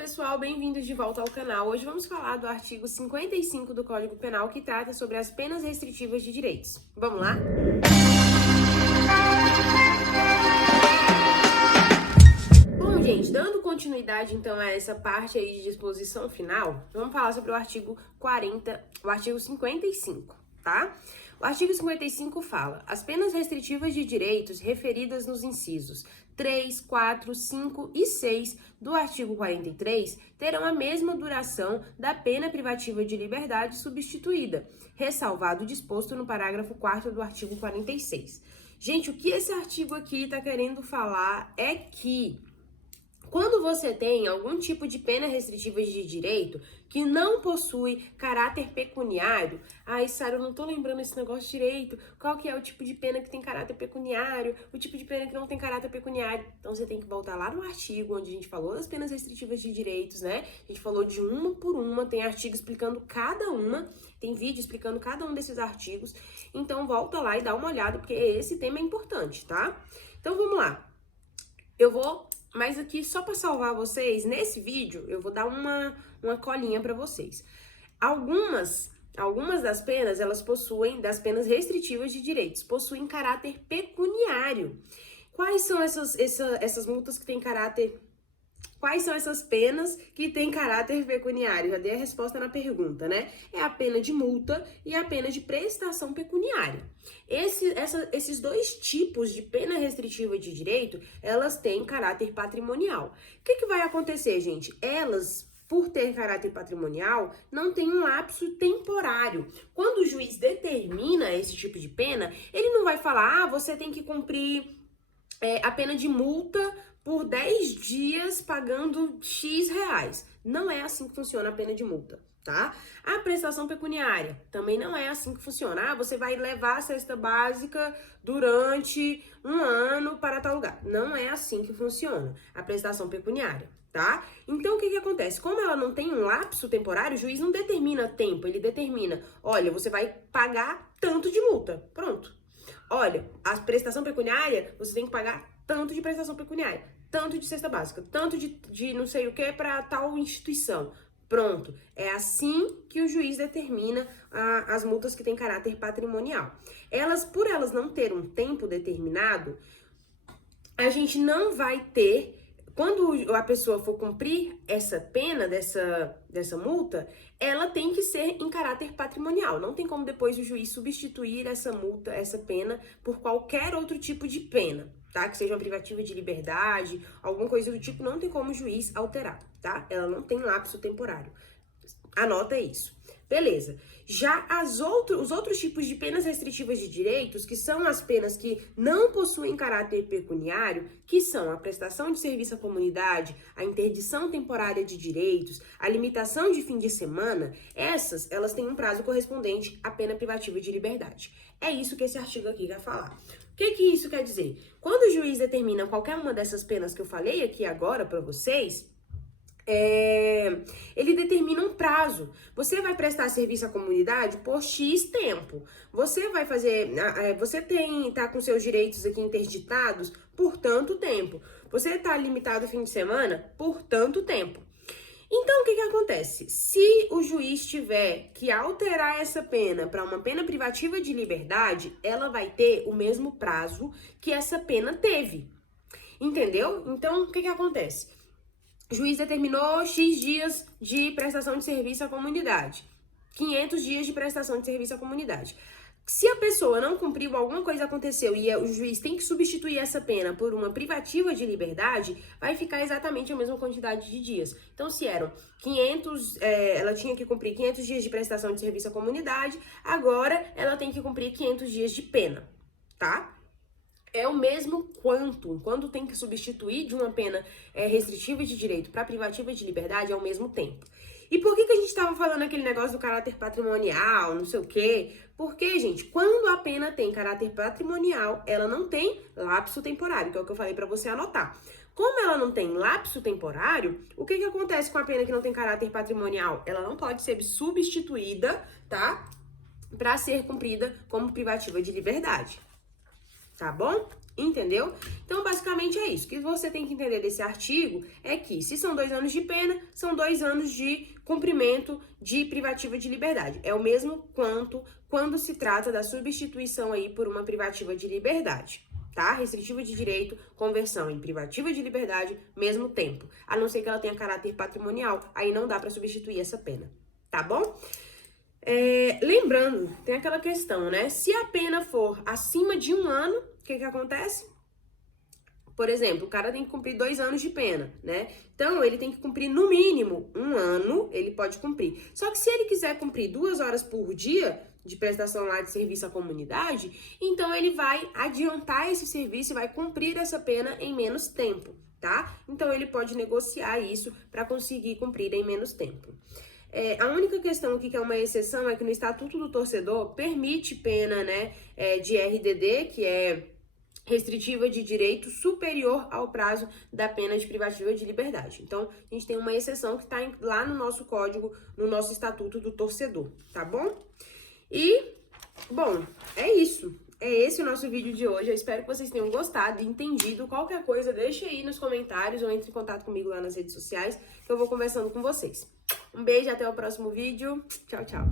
pessoal, bem-vindos de volta ao canal. Hoje vamos falar do artigo 55 do Código Penal, que trata sobre as penas restritivas de direitos. Vamos lá? Bom, gente, dando continuidade então a essa parte aí de disposição final, vamos falar sobre o artigo 55, tá? O artigo 55 fala: as penas restritivas de direitos referidas nos incisos 3, 4, 5 e 6 do artigo 43 terão a mesma duração da pena privativa de liberdade substituída, ressalvado o disposto no parágrafo 4º do artigo 46. Gente, o que esse artigo aqui está querendo falar é que quando você tem algum tipo de pena restritiva de direito que não possui caráter pecuniário, Sara, eu não tô lembrando esse negócio direito, qual que é o tipo de pena que tem caráter pecuniário, o tipo de pena que não tem caráter pecuniário. Então você tem que voltar lá no artigo onde a gente falou das penas restritivas de direitos, né? A gente falou de uma por uma, tem artigo explicando cada uma, tem vídeo explicando cada um desses artigos. Então volta lá e dá uma olhada, porque esse tema é importante, tá? Então vamos lá. Mas aqui, só para salvar vocês, nesse vídeo, eu vou dar uma colinha para vocês. Algumas das penas, das penas restritivas de direitos, possuem caráter pecuniário. Quais são essas multas que têm caráter... Quais são essas penas que têm caráter pecuniário? Já dei a resposta na pergunta, né? É a pena de multa e a pena de prestação pecuniária. Esses dois tipos de pena restritiva de direito, elas têm caráter patrimonial. O que vai acontecer, gente? Elas, por ter caráter patrimonial, não tem um lapso temporário. Quando o juiz determina esse tipo de pena, ele não vai falar, você tem que cumprir a pena de multa por 10 dias pagando X reais. Não é assim que funciona a pena de multa, tá? A prestação pecuniária também não é assim que funciona. Você vai levar a cesta básica durante um ano para tal lugar. Não é assim que funciona a prestação pecuniária, tá? Então, o que acontece? Como ela não tem um lapso temporário, o juiz não determina tempo, ele determina, olha, você vai pagar tanto de multa, pronto. Olha, a prestação pecuniária, você tem que pagar tanto de prestação pecuniária, tanto de cesta básica, tanto de não sei o que para tal instituição. Pronto. É assim que o juiz determina as multas que têm caráter patrimonial. Por elas não ter um tempo determinado, a gente não vai ter... Quando a pessoa for cumprir essa pena dessa multa, ela tem que ser em caráter patrimonial. Não tem como depois o juiz substituir essa multa, essa pena, por qualquer outro tipo de pena, tá? Que seja uma privativa de liberdade, alguma coisa do tipo, não tem como o juiz alterar, tá? Ela não tem lapso temporário. Anota isso. Beleza. Já os outros tipos de penas restritivas de direitos, que são as penas que não possuem caráter pecuniário, que são a prestação de serviço à comunidade, a interdição temporária de direitos, a limitação de fim de semana, elas têm um prazo correspondente à pena privativa de liberdade. É isso que esse artigo aqui vai falar. O que isso quer dizer? Quando o juiz determina qualquer uma dessas penas que eu falei aqui agora para vocês, ele determina um prazo. Você vai prestar serviço à comunidade por X tempo. Você vai fazer, tá com seus direitos aqui interditados por tanto tempo. Você tá limitado fim de semana por tanto tempo. Então, o que acontece? Se o juiz tiver que alterar essa pena para uma pena privativa de liberdade, ela vai ter o mesmo prazo que essa pena teve. Entendeu? Então, o que acontece? O juiz determinou X dias de prestação de serviço à comunidade, 500 dias de prestação de serviço à comunidade. Se a pessoa não cumpriu, alguma coisa aconteceu e o juiz tem que substituir essa pena por uma privativa de liberdade, vai ficar exatamente a mesma quantidade de dias. Então, se eram 500, ela tinha que cumprir 500 dias de prestação de serviço à comunidade, agora ela tem que cumprir 500 dias de pena, tá? É o mesmo quando tem que substituir de uma pena restritiva de direito para privativa de liberdade, é o mesmo tempo. E por que a gente estava falando aquele negócio do caráter patrimonial, não sei o quê? Porque, gente, quando a pena tem caráter patrimonial, ela não tem lapso temporário, que é o que eu falei para você anotar. Como ela não tem lapso temporário, o que acontece com a pena que não tem caráter patrimonial? Ela não pode ser substituída, tá? Para ser cumprida como privativa de liberdade. Tá bom? Entendeu? Então, basicamente é isso. O que você tem que entender desse artigo é que, se são 2 anos de pena, são 2 anos de cumprimento de privativa de liberdade. É o mesmo quanto quando se trata da substituição aí por uma privativa de liberdade, tá? Restritiva de direito, conversão em privativa de liberdade, mesmo tempo. A não ser que ela tenha caráter patrimonial, aí não dá para substituir essa pena, tá bom? Lembrando, tem aquela questão, né? Se a pena for acima de 1 ano, o que acontece? Por exemplo, o cara tem que cumprir 2 anos de pena, né? Então, ele tem que cumprir no mínimo 1 ano, ele pode cumprir. Só que se ele quiser cumprir 2 horas por dia de prestação lá de serviço à comunidade, então ele vai adiantar esse serviço e vai cumprir essa pena em menos tempo, tá? Então, ele pode negociar isso para conseguir cumprir em menos tempo. A única questão aqui que é uma exceção é que no Estatuto do Torcedor permite pena, né, de RDD, que é restritiva de direito superior ao prazo da pena de privativa de liberdade. Então, a gente tem uma exceção que está lá no nosso código, no nosso Estatuto do Torcedor, tá bom? E, bom, é isso. É esse o nosso vídeo de hoje. Eu espero que vocês tenham gostado e entendido. Qualquer coisa, deixa aí nos comentários ou entre em contato comigo lá nas redes sociais, que eu vou conversando com vocês. Um beijo, até o próximo vídeo. Tchau, tchau.